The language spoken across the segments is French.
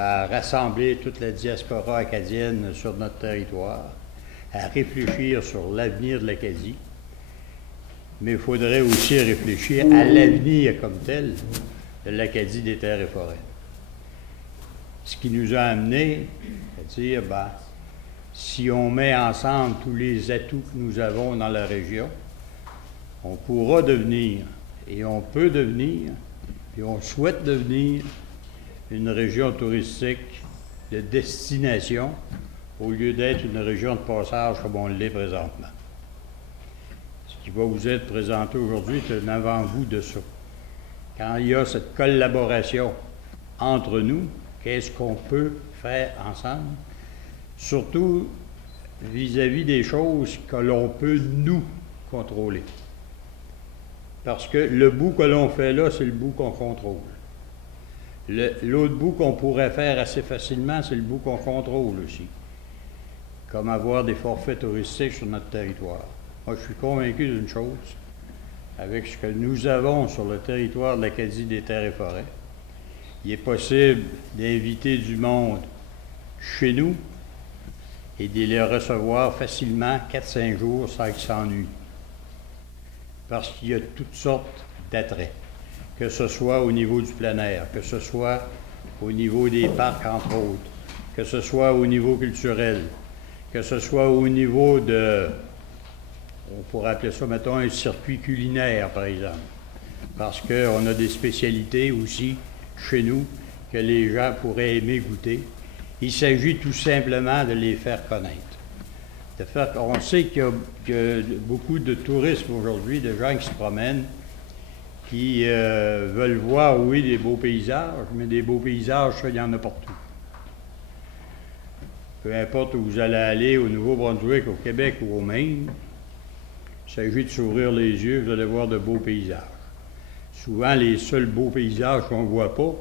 à rassembler toute la diaspora acadienne sur notre territoire, à réfléchir sur l'avenir de l'Acadie, mais il faudrait aussi réfléchir à l'avenir comme tel de l'Acadie des terres et forêts. Ce qui nous a amené à dire, si on met ensemble tous les atouts que nous avons dans la région, on pourra devenir, et on peut devenir, et on souhaite devenir, une région touristique de destination au lieu d'être une région de passage comme on l'est présentement. Ce qui va vous être présenté aujourd'hui est un avant-goût de ça. Quand il y a cette collaboration entre nous, qu'est-ce qu'on peut faire ensemble? Surtout vis-à-vis des choses que l'on peut nous contrôler. Parce que le bout que l'on fait là, c'est le bout qu'on contrôle. L'autre bout qu'on pourrait faire assez facilement, c'est le bout qu'on contrôle aussi. Comme avoir des forfaits touristiques sur notre territoire. Moi, je suis convaincu d'une chose, avec ce que nous avons sur le territoire de l'Acadie des terres et forêts, il est possible d'inviter du monde chez nous et de les recevoir facilement 4-5 jours sans qu'ils s'ennuient. Parce qu'il y a toutes sortes d'attraits. Que ce soit au niveau du plein air, que ce soit au niveau des parcs, entre autres, que ce soit au niveau culturel, que ce soit au niveau de, on pourrait appeler ça, mettons, un circuit culinaire, par exemple, parce qu'on a des spécialités aussi chez nous que les gens pourraient aimer goûter. Il s'agit tout simplement de les faire connaître. On sait qu'il y a beaucoup de tourisme aujourd'hui, de gens qui se promènent, qui veulent voir, oui, des beaux paysages, mais des beaux paysages, ça, il y en a partout. Peu importe où vous allez aller, au Nouveau-Brunswick, au Québec ou au Maine, il s'agit de s'ouvrir les yeux, vous allez voir de beaux paysages. Souvent, les seuls beaux paysages qu'on ne voit pas,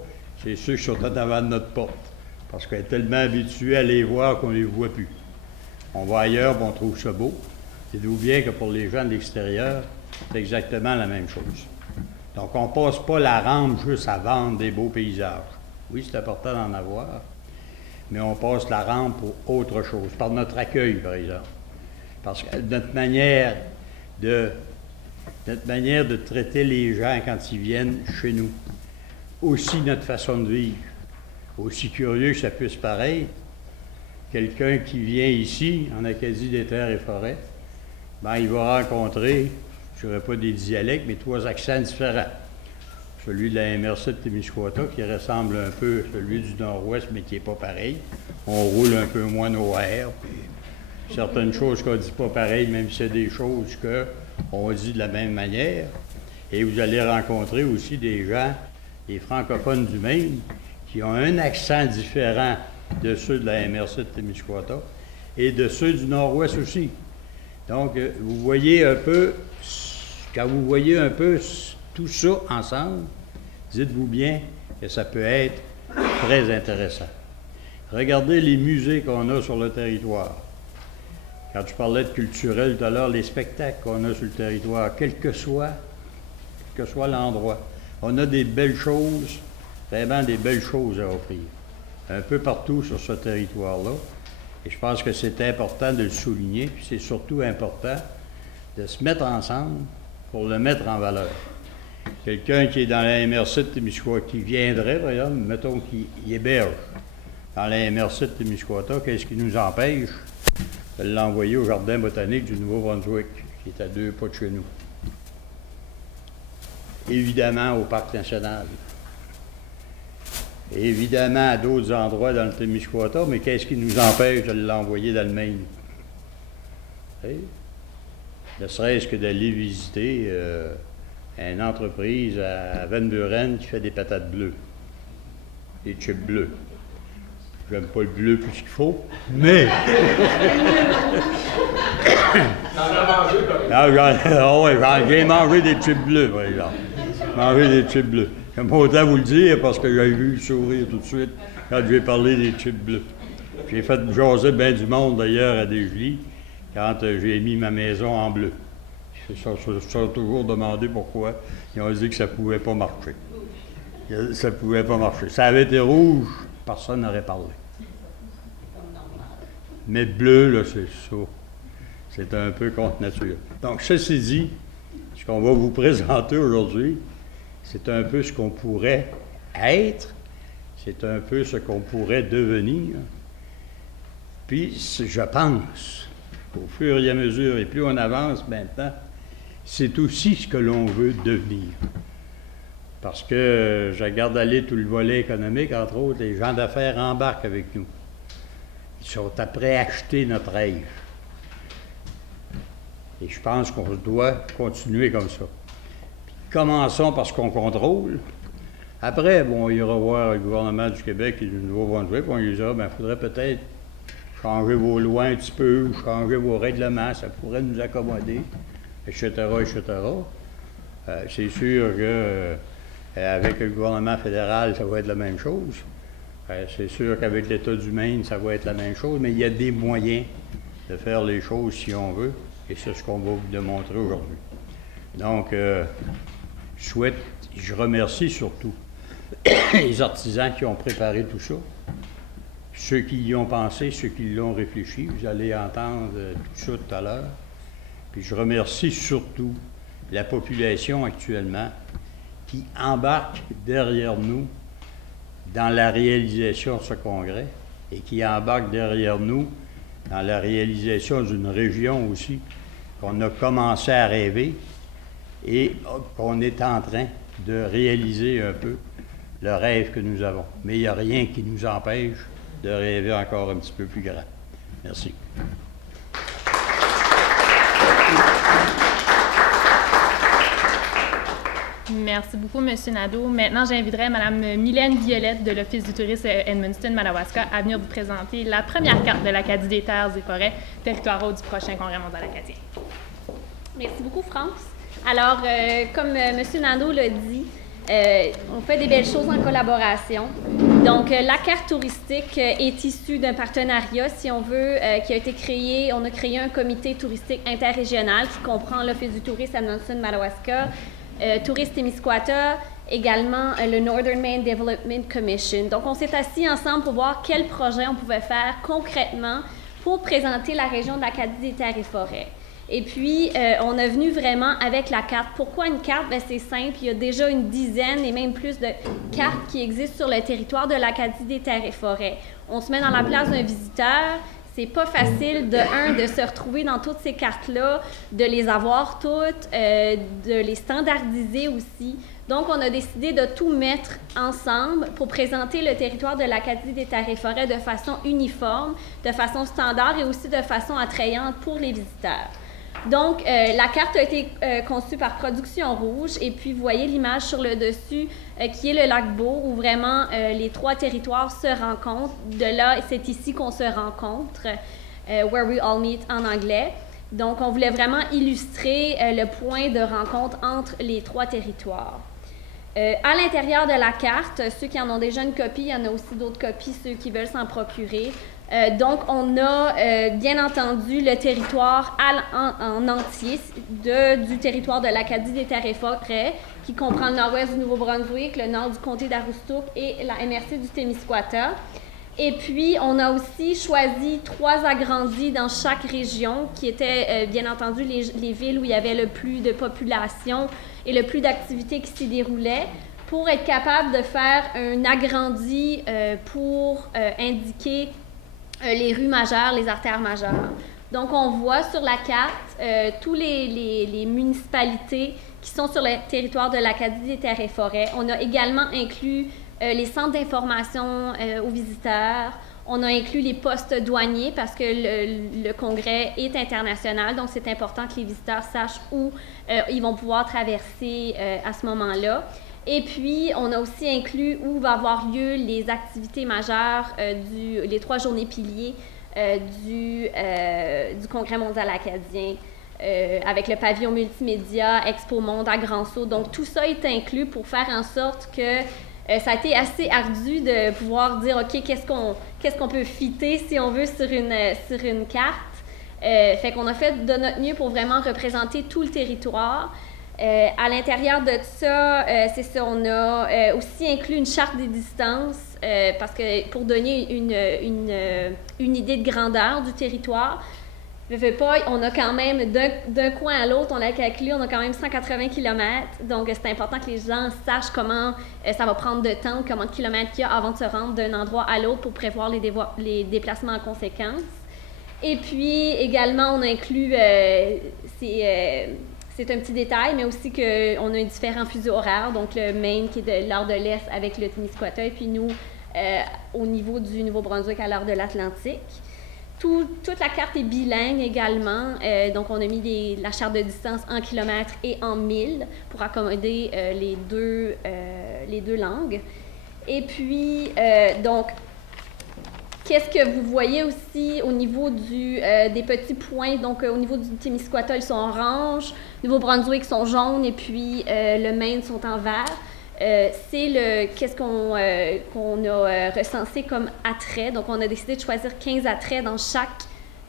c'est ceux qui sont en avant de notre porte, parce qu'on est tellement habitué à les voir qu'on ne les voit plus. On va ailleurs et on trouve ça beau. Dites-vous bien que pour les gens de l'extérieur, c'est exactement la même chose. Donc, on ne passe pas la rampe juste à vendre des beaux paysages. Oui, c'est important d'en avoir, mais on passe la rampe pour autre chose, par notre accueil, par exemple. Parce que notre manière de traiter les gens quand ils viennent chez nous, aussi notre façon de vivre, aussi curieux que ça puisse paraître, quelqu'un qui vient ici, en Acadie des terres et forêts, il va rencontrer, je ne dirais pas des dialectes, mais 3 accents différents. Celui de la MRC de Témiscouata, qui ressemble un peu à celui du Nord-Ouest, mais qui n'est pas pareil. On roule un peu moins nos airs, puis certaines choses qu'on ne dit pas pareil, même si c'est des choses qu'on dit de la même manière. Et vous allez rencontrer aussi des gens, des francophones du Maine, qui ont un accent différent de ceux de la MRC de Témiscouata et de ceux du Nord-Ouest aussi. Donc, vous voyez un peu, quand vous voyez un peu tout ça ensemble, dites-vous bien que ça peut être très intéressant. Regardez les musées qu'on a sur le territoire. Quand je parlais de culturel tout à l'heure, les spectacles qu'on a sur le territoire, quel que soit l'endroit, on a des belles choses, vraiment des belles choses à offrir, un peu partout sur ce territoire-là. Et je pense que c'est important de le souligner, puis c'est surtout important de se mettre ensemble pour le mettre en valeur. Quelqu'un qui est dans la MRC de Témiscouata, qui viendrait, par exemple, mettons qu'il héberge dans la MRC de Témiscouata, qu'est-ce qui nous empêche de l'envoyer au Jardin botanique du Nouveau-Brunswick, qui est à 2 pas de chez nous? Évidemment au Parc national. Évidemment à d'autres endroits dans le Témiscouata, mais qu'est-ce qui nous empêche de l'envoyer dans le Maine? Ne serait-ce que d'aller visiter une entreprise à Van Buren qui fait des patates bleues, des chips bleus. J'aime pas le bleu plus qu'il faut, mais... J'ai mangé des chips bleus, par exemple. Manger des chips bleus. J'aime autant vous le dire parce que j'ai vu le sourire tout de suite quand j'ai parlé des chips bleus. J'ai fait jaser bien du monde d'ailleurs à Desjolies quand j'ai mis ma maison en bleu. Ils se sont toujours demandé pourquoi. Ils ont dit que ça ne pouvait pas marcher. Ça ne pouvait pas marcher. Ça avait été rouge personne n'aurait parlé. Mais bleu, là, c'est ça. C'est un peu contre nature. Donc, ceci dit, ce qu'on va vous présenter aujourd'hui, c'est un peu ce qu'on pourrait être, c'est un peu ce qu'on pourrait devenir. Puis, je pense, au fur et à mesure, et plus on avance maintenant, c'est aussi ce que l'on veut devenir. Parce que je regarde aller tout le volet économique, entre autres, les gens d'affaires embarquent avec nous. Ils sont après acheter notre rêve. Et je pense qu'on doit continuer comme ça. Puis commençons par ce qu'on contrôle. Après, bon, il ira voir le gouvernement du Québec et du Nouveau-Brunswick, on lui dira, bien, il faudrait peut-être changer vos lois un petit peu, ou changer vos règlements, ça pourrait nous accommoder, etc., etc. C'est sûr que avec le gouvernement fédéral, ça va être la même chose. C'est sûr qu'avec l'État du Maine, ça va être la même chose, mais il y a des moyens de faire les choses si on veut, et c'est ce qu'on va vous démontrer aujourd'hui. Donc, je remercie surtout les artisans qui ont préparé tout ça, ceux qui y ont pensé, ceux qui l'ont réfléchi. Vous allez entendre tout ça tout à l'heure. Puis je remercie surtout la population actuellement qui embarque derrière nous dans la réalisation de ce congrès et qui embarque derrière nous dans la réalisation d'une région aussi qu'on a commencé à rêver et qu'on est en train de réaliser un peu le rêve que nous avons. Mais il n'y a rien qui nous empêche de rêver encore un petit peu plus grand. Merci. Merci beaucoup, M. Nadeau. Maintenant, j'inviterai Mme Mylène Violette de l'Office du tourisme Edmundston-Madawaska à venir vous présenter la première carte de l'Acadie des terres et forêts, territoire haut du prochain Congrès mondial acadien. Merci beaucoup, France. Alors, comme M. Nadeau l'a dit, on fait des belles choses en collaboration. Donc, la carte touristique est issue d'un partenariat, si on veut, qui a été créé. On a créé un comité touristique interrégional qui comprend l'Office du tourisme Edmundston-Madawaska, Tourisme Témiscouata, également le Northern Maine Development Commission. Donc, on s'est assis ensemble pour voir quel projet on pouvait faire concrètement pour présenter la région de l'Acadie des terres et forêts. Et puis, on est venu vraiment avec la carte. Pourquoi une carte? Bien, c'est simple. Il y a déjà une dizaine et même plus de cartes qui existent sur le territoire de l'Acadie des terres et forêts. On se met dans la place d'un visiteur. C'est pas facile, de se retrouver dans toutes ces cartes-là, de les avoir toutes, de les standardiser aussi. Donc, on a décidé de tout mettre ensemble pour présenter le territoire de l'Acadie des terres et forêts de façon uniforme, de façon standard et aussi de façon attrayante pour les visiteurs. Donc, la carte a été conçue par Production Rouge et puis vous voyez l'image sur le dessus qui est le lac Beau où vraiment les trois territoires se rencontrent. De là, c'est ici qu'on se rencontre, where we all meet en anglais. Donc, on voulait vraiment illustrer le point de rencontre entre les trois territoires. À l'intérieur de la carte, ceux qui en ont déjà une copie, il y en a aussi d'autres copies, ceux qui veulent s'en procurer. Donc, on a bien entendu le territoire en entier du territoire de l'Acadie des terres et forêts, qui comprend le nord-ouest du Nouveau-Brunswick, le nord du comté d'Aroostook et la MRC du Témiscouata. Et puis, on a aussi choisi 3 agrandis dans chaque région, qui étaient bien entendu les villes où il y avait le plus de population et le plus d'activités qui s'y déroulaient, pour être capable de faire un agrandi pour indiquer les rues majeures, les artères majeures. Donc, on voit sur la carte tous les municipalités qui sont sur le territoire de l'Acadie des terres et forêts. On a également inclus les centres d'information aux visiteurs. On a inclus les postes douaniers parce que le congrès est international, donc c'est important que les visiteurs sachent où ils vont pouvoir traverser à ce moment-là. Et puis, on a aussi inclus où va avoir lieu les activités majeures, les 3 journées piliers du Congrès mondial acadien, avec le pavillon multimédia, Expo Monde à Grand Sault. Donc, tout ça est inclus pour faire en sorte que ça a été assez ardu de pouvoir dire, OK, qu'est-ce qu'on peut fitter, si on veut, sur une carte. Fait qu'on a fait de notre mieux pour vraiment représenter tout le territoire. À l'intérieur de ça, c'est ça, on a aussi inclus une charte des distances parce que pour donner une idée de grandeur du territoire, on a quand même, d'un coin à l'autre, on a calculé, on a quand même 180 km. Donc, c'est important que les gens sachent comment ça va prendre de temps, combien de kilomètres il y a avant de se rendre d'un endroit à l'autre pour prévoir les déplacements en conséquence. Et puis, également, on inclut, c'est un petit détail, mais aussi qu'on a différents fuseaux horaires. Donc, le Maine qui est de l'heure de l'Est avec le Témiscouata, et puis nous, au niveau du Nouveau-Brunswick à l'heure de l'Atlantique. Toute la carte est bilingue également, donc on a mis la charte de distance en kilomètres et en milles pour accommoder les deux langues. Et puis, donc, qu'est-ce que vous voyez aussi au niveau des petits points? Donc, au niveau du Témiscouata, ils sont orange, Nouveau-Brunswick sont jaunes, et puis le Maine sont en vert. C'est qu'est-ce qu'on a recensé comme attrait. Donc, on a décidé de choisir 15 attraits dans chaque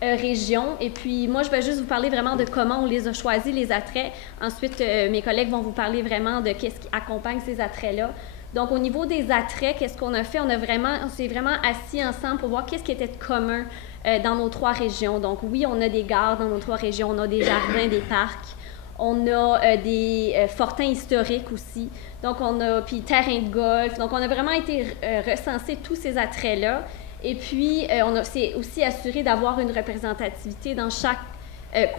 région. Et puis, moi, je vais juste vous parler vraiment de comment on les a choisis, les attraits. Ensuite, mes collègues vont vous parler vraiment de qu'est-ce qui accompagne ces attraits-là. Donc, au niveau des attraits, qu'est-ce qu'on a fait? On s'est vraiment assis ensemble pour voir qu'est-ce qui était de commun dans nos 3 régions. Donc, oui, on a des gares dans nos 3 régions, on a des jardins, des parcs. On a des fortins historiques aussi. Donc, puis terrain de golf. Donc, on a vraiment été recenser tous ces attraits-là. Et puis, on s'est aussi assuré d'avoir une représentativité dans chaque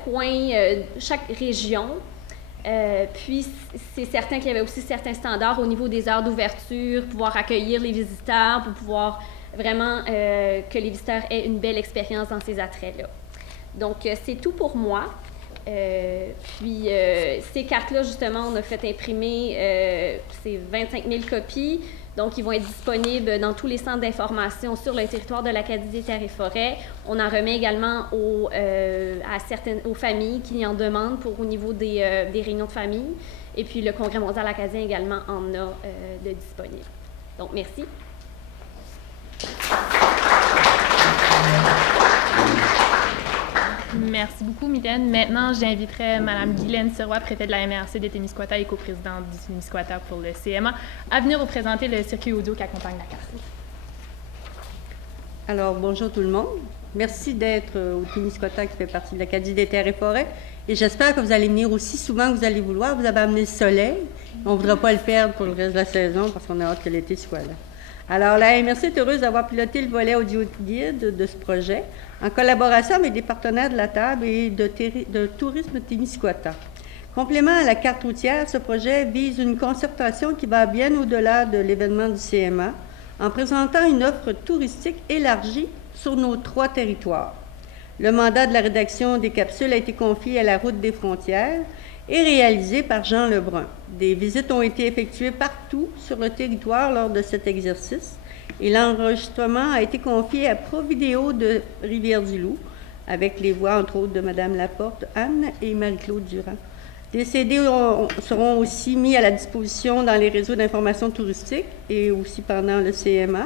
coin, chaque région. Puis, c'est certain qu'il y avait aussi certains standards au niveau des heures d'ouverture, pouvoir accueillir les visiteurs, pour pouvoir vraiment que les visiteurs aient une belle expérience dans ces attraits-là. Donc, c'est tout pour moi. Puis, ces cartes-là, justement, on a fait imprimer, c'est 25 000 copies. Donc, ils vont être disponibles dans tous les centres d'information sur le territoire de l'Acadie des Terres et Forêts. On en remet également aux familles qui en demandent au niveau des réunions de famille. Et puis, le Congrès mondial acadien également en a de disponibles. Donc, merci. Merci beaucoup, Mylène. Maintenant, j'inviterai Mme Guylaine Sirois, préfète de la MRC de Témiscouata et coprésidente du Témiscouata pour le CMA, à venir vous présenter le circuit audio qui accompagne la carte. Alors, bonjour tout le monde. Merci d'être au Témiscouata qui fait partie de l'Acadie des Terres et Forêts. Et j'espère que vous allez venir aussi souvent que vous allez vouloir. Vous avez amené le soleil. On ne voudra pas le perdre pour le reste de la saison parce qu'on a hâte que l'été soit là. Alors, la MRC est heureuse d'avoir piloté le volet audio guide de ce projet en collaboration avec des partenaires de la table et de Tourisme Témiscouata. Complément à la carte routière, ce projet vise une concertation qui va bien au-delà de l'événement du CMA en présentant une offre touristique élargie sur nos 3 territoires. Le mandat de la rédaction des capsules a été confié à la Route des frontières et réalisé par Jean Lebrun. Des visites ont été effectuées partout sur le territoire lors de cet exercice et l'enregistrement a été confié à Providéo de Rivière-du-Loup avec les voix, entre autres, de Mme Laporte, Anne et Marie-Claude Durand. Des CD seront aussi mis à la disposition dans les réseaux d'information touristique et aussi pendant le CMA.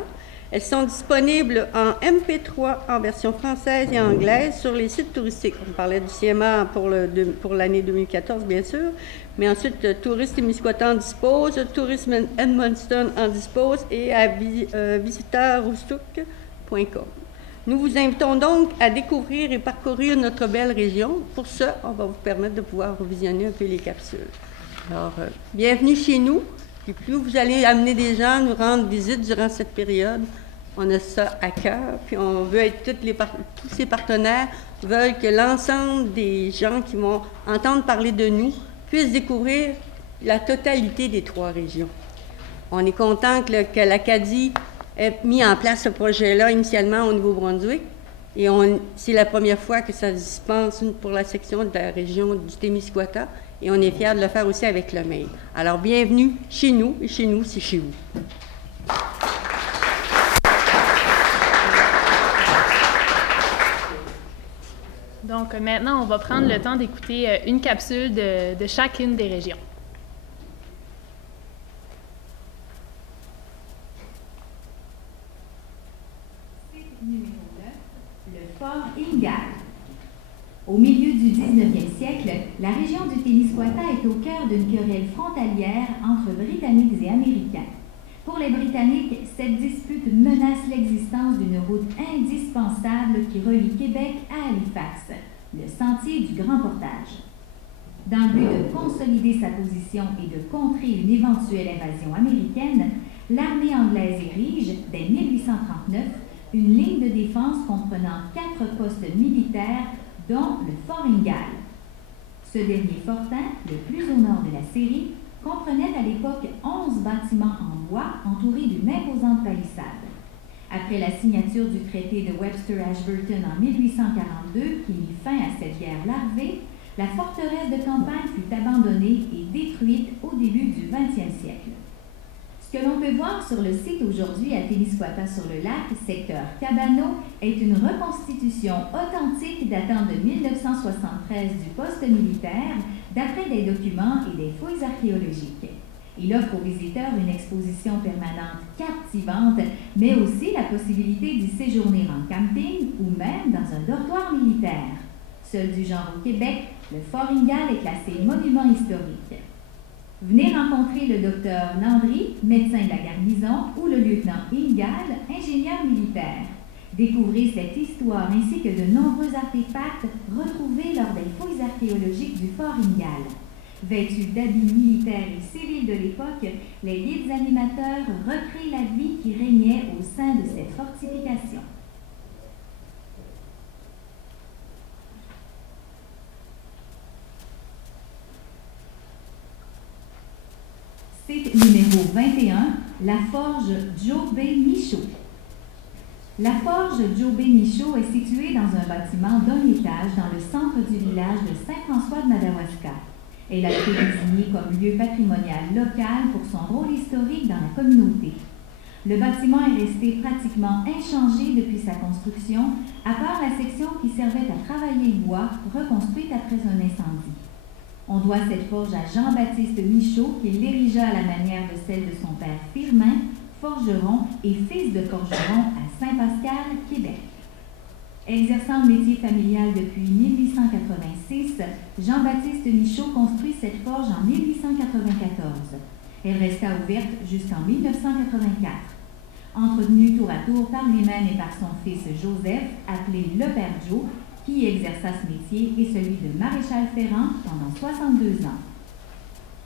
Elles sont disponibles en MP3 en version française et anglaise sur les sites touristiques. On parlait du CMA pour l'année 2014, bien sûr, mais ensuite, Tourisme Témiscouata en dispose, Tourisme Edmundston en dispose et à visiteurroustouk.com. Nous vous invitons donc à découvrir et parcourir notre belle région. Pour ça, on va vous permettre de pouvoir visionner un peu les capsules. Alors, bienvenue chez nous. Et plus vous allez amener des gens nous rendre visite durant cette période, on a ça à cœur. Puis on veut être tous ces partenaires veulent que l'ensemble des gens qui vont entendre parler de nous puissent découvrir la totalité des 3 régions. On est content que l'Acadie ait mis en place ce projet-là initialement au Nouveau-Brunswick. Et c'est la première fois que ça se dispense pour la section de la région du Témiscouata. Et on est fiers de le faire aussi avec le Maine. Alors, bienvenue chez nous, et chez nous, c'est chez vous. Donc, maintenant, on va prendre le temps d'écouter une capsule de chacune des régions. Numéro 9, le fort Ingal. Au milieu du 19e siècle, la région du Témiscouata est au cœur d'une querelle frontalière entre Britanniques et Américains. Pour les Britanniques, cette dispute menace l'existence d'une route indispensable qui relie Québec à Halifax, le sentier du Grand Portage. Dans le but de consolider sa position et de contrer une éventuelle invasion américaine, l'armée anglaise érige, dès 1839, une ligne de défense comprenant 4 postes militaires, dont le Fort Ingalls. Ce dernier fortin, le plus au nord de la série, comprenait à l'époque 11 bâtiments en bois entourés d'une imposante palissade. Après la signature du traité de Webster-Ashburton en 1842, qui mit fin à cette guerre larvée, la forteresse de campagne fut abandonnée et détruite au début du 20e siècle. Ce que l'on peut voir sur le site aujourd'hui à Témiscouata-sur-le-Lac, secteur Cabano, est une reconstitution authentique datant de 1973 du poste militaire, d'après des documents et des fouilles archéologiques. Il offre aux visiteurs une exposition permanente captivante, mais aussi la possibilité d'y séjourner en camping ou même dans un dortoir militaire. Seul du genre au Québec, le Fort Ingalls est classé monument historique. Venez rencontrer le docteur Landry, médecin de la garnison, ou le lieutenant Ingalls, ingénieur militaire. Découvrez cette histoire ainsi que de nombreux artefacts retrouvés lors des fouilles archéologiques du Fort Ingalls. Vêtus d'habits militaires et civils de l'époque, les guides animateurs recréent la vie qui régnait au sein de cette fortification. Site numéro 21, la forge Joe B. Michaud. La forge Joe B. Michaud est située dans un bâtiment d'un étage dans le centre du village de Saint-François de Madawaska. Elle a été désignée comme lieu patrimonial local pour son rôle historique dans la communauté. Le bâtiment est resté pratiquement inchangé depuis sa construction, à part la section qui servait à travailler le bois, reconstruite après un incendie. On doit cette forge à Jean-Baptiste Michaud, qui l'érigea à la manière de celle de son père Firmin, forgeron et fils de forgeron à Saint-Pascal, Québec. Exerçant le métier familial depuis 1886, Jean-Baptiste Michaud construit cette forge en 1894. Elle resta ouverte jusqu'en 1984. Entretenu tour à tour par lui-même et par son fils Joseph, appelé le Père Joe, qui exerça ce métier et celui de maréchal ferrant pendant 62 ans.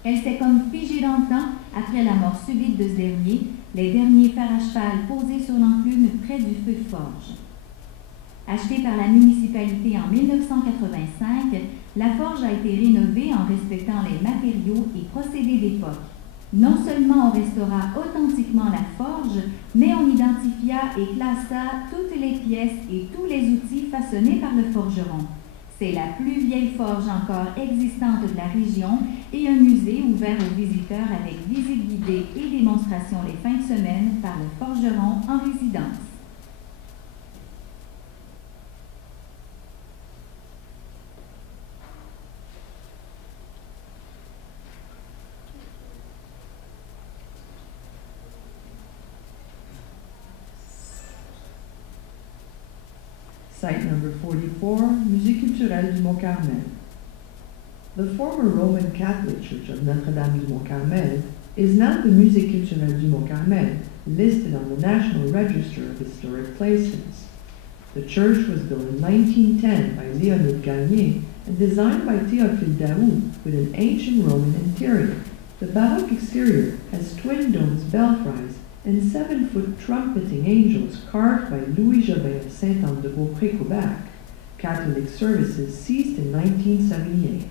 Elle s'est comme figée dans le temps après la mort subite de ce dernier, les derniers fers à cheval posés sur l'enclume près du feu de forge. Achetée par la municipalité en 1985, la forge a été rénovée en respectant les matériaux et procédés d'époque. Non seulement on restaura authentiquement la forge, mais on identifia et classa toutes les pièces et tous les outils façonnés par le forgeron. C'est la plus vieille forge encore existante de la région et un musée ouvert aux visiteurs avec visite guidée et démonstration les fins de semaine par le forgeron en résidence. Site number 44, Musée culturel du Mont-Carmel. The former Roman Catholic Church of Notre-Dame du Mont-Carmel is now the Musée culturel du Mont-Carmel, listed on the National Register of Historic Places. The church was built in 1910 by Léonide Gagné and designed by Théophile Daoust with an ancient Roman interior. The baroque exterior has twin domes belfries and 7-foot trumpeting angels carved by Louis Jobin of Saint-Anne-de-Beaupré, Quebec. Catholic services ceased in 1978.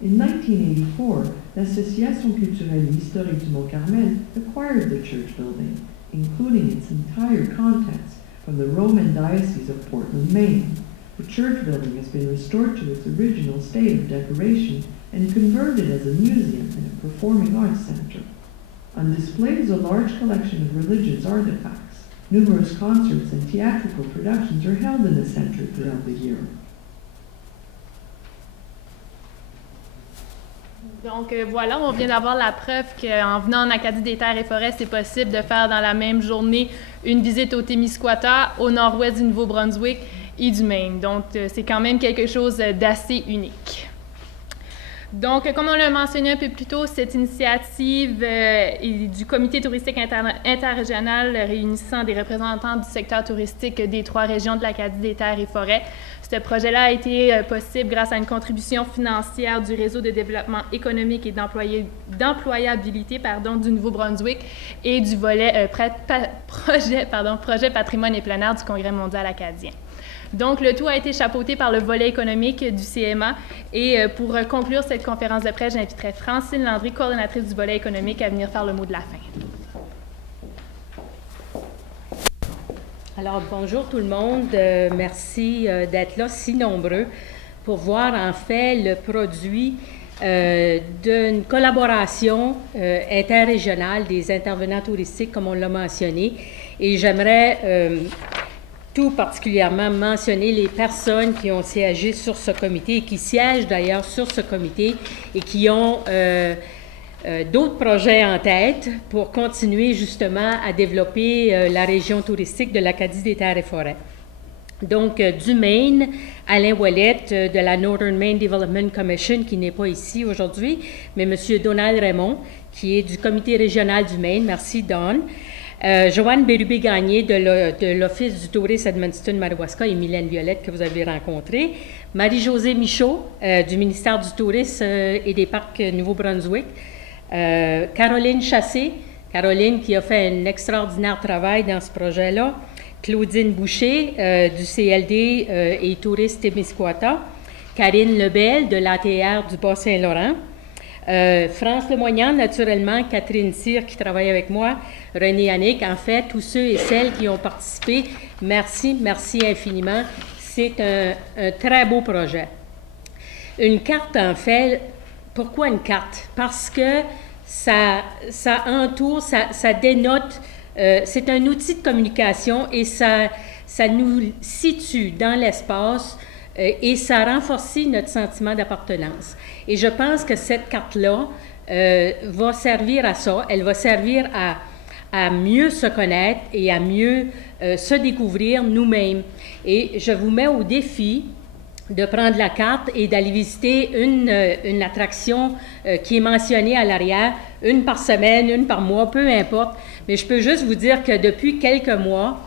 In 1984, l'Association culturelle et historique du Mont-Carmel acquired the church building, including its entire contents, from the Roman Diocese of Portland, Maine. The church building has been restored to its original state of decoration and converted as a museum and a performing arts center. On display is a large collection of religious artifacts. Numerous concerts and theatrical productions are held in the center throughout the year. Donc voilà, on vient d'avoir la preuve qu'en venant en Acadie des Terres et Forêts, c'est possible de faire dans la même journée une visite au Témiscouata, au nord-ouest du Nouveau-Brunswick et du Maine. Donc c'est quand même quelque chose d'assez unique. Donc, comme on l'a mentionné un peu plus tôt, cette initiative est du comité touristique interrégional réunissant des représentants du secteur touristique des 3 régions de l'Acadie des terres et forêts. Ce projet-là a été possible grâce à une contribution financière du réseau de développement économique et d'employabilité du Nouveau-Brunswick et du volet projet patrimoine et plein air du Congrès mondial acadien. Donc, le tout a été chapeauté par le volet économique du CMA. Et pour conclure cette conférence de presse, j'inviterai Francine Landry, coordonnatrice du volet économique, à venir faire le mot de la fin. Alors, bonjour tout le monde. Merci d'être là si nombreux pour voir en fait le produit d'une collaboration interrégionale des intervenants touristiques, comme on l'a mentionné. Et j'aimerais tout particulièrement mentionner les personnes qui ont siégé sur ce comité et qui siègent d'ailleurs sur ce comité et qui ont d'autres projets en tête pour continuer justement à développer la région touristique de l'Acadie des terres et forêts. Donc, du Maine, Alain Ouellette de la Northern Maine Development Commission, qui n'est pas ici aujourd'hui, mais M. Donald Raymond, qui est du comité régional du Maine. Merci, Don. Joanne Bérubé-Gagné de l'Office du tourisme Edmundston-Madawaska et Mylène Violette que vous avez rencontré. Marie-Josée Michaud du ministère du tourisme et des parcs Nouveau-Brunswick. Caroline Chassé, Caroline qui a fait un extraordinaire travail dans ce projet-là. Claudine Boucher du CLD et Tourisme Témiscouata. Karine Lebel de l'ATR du Bas-Saint-Laurent. France Lemoignan, naturellement, Catherine Cyr qui travaille avec moi, René Annick, en fait, tous ceux et celles qui ont participé, merci infiniment. C'est un très beau projet. Une carte, en fait, pourquoi une carte? Parce que ça entoure, ça dénote, c'est un outil de communication et ça nous situe dans l'espace et ça renforce notre sentiment d'appartenance. Et je pense que cette carte-là va servir à ça, elle va servir à mieux se connaître et à mieux se découvrir nous-mêmes. Et je vous mets au défi de prendre la carte et d'aller visiter une attraction qui est mentionnée à l'arrière, une par semaine, une par mois, peu importe. Mais je peux juste vous dire que depuis quelques mois,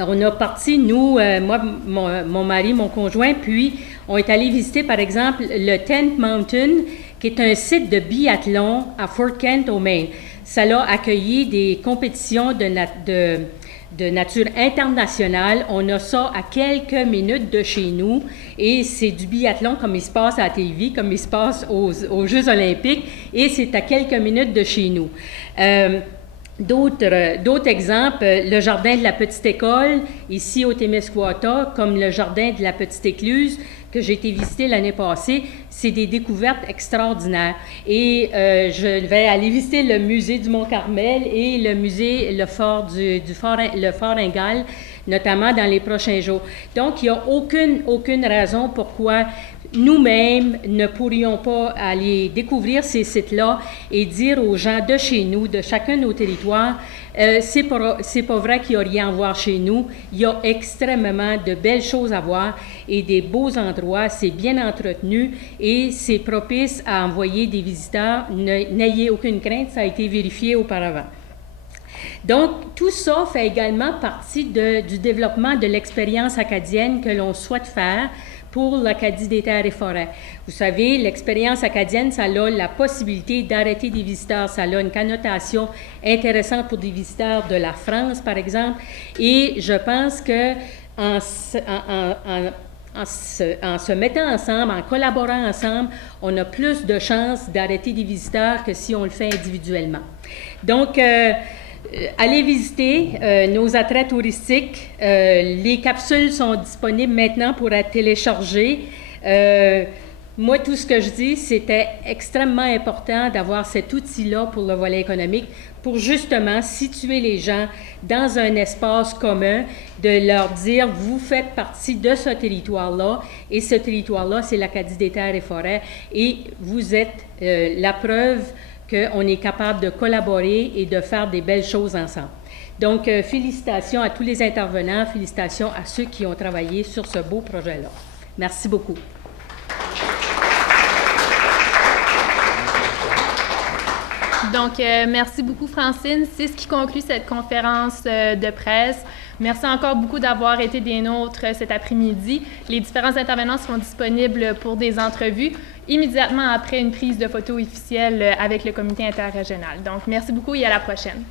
on a parti, nous, moi, mon mari, mon conjoint, puis on est allé visiter, par exemple, le Tent Mountain, qui est un site de biathlon à Fort Kent, au Maine. Ça a accueilli des compétitions de nature internationale. On a ça à quelques minutes de chez nous et c'est du biathlon comme il se passe à la TV, comme il se passe aux Jeux olympiques et c'est à quelques minutes de chez nous. D'autres exemples, le jardin de la Petite École, ici au Témiscouata, comme le jardin de la Petite Écluse, que j'ai été visiter l'année passée, c'est des découvertes extraordinaires. Et je vais aller visiter le musée du Mont-Carmel et le fort Ingalls, notamment dans les prochains jours. Donc, il n'y a aucune raison pourquoi nous-mêmes ne pourrions pas aller découvrir ces sites-là et dire aux gens de chez nous, de chacun de nos territoires, c'est pas vrai qu'il n'y a rien à voir chez nous. Il y a extrêmement de belles choses à voir et des beaux endroits. C'est bien entretenu et c'est propice à envoyer des visiteurs. N'ayez aucune crainte, ça a été vérifié auparavant. Donc, tout ça fait également partie du développement de l'expérience acadienne que l'on souhaite faire pour l'Acadie des terres et forêts. Vous savez, l'expérience acadienne, ça a la possibilité d'arrêter des visiteurs, ça a une connotation intéressante pour des visiteurs de la France, par exemple, et je pense que en se mettant ensemble, en collaborant ensemble, on a plus de chances d'arrêter des visiteurs que si on le fait individuellement. Donc, allez visiter nos attraits touristiques. Les capsules sont disponibles maintenant pour être téléchargées. Moi, tout ce que je dis, c'était extrêmement important d'avoir cet outil-là pour le volet économique, pour justement situer les gens dans un espace commun, de leur dire, vous faites partie de ce territoire-là, et ce territoire-là, c'est l'Acadie des terres et forêts, et vous êtes la preuve qu'on est capable de collaborer et de faire des belles choses ensemble. Donc, félicitations à tous les intervenants, félicitations à ceux qui ont travaillé sur ce beau projet-là. Merci beaucoup. Donc, merci beaucoup, Francine. C'est ce qui conclut cette conférence de presse. Merci encore beaucoup d'avoir été des nôtres cet après-midi. Les différents intervenants seront disponibles pour des entrevues immédiatement après une prise de photo officielle avec le comité interrégional. Donc, merci beaucoup et à la prochaine.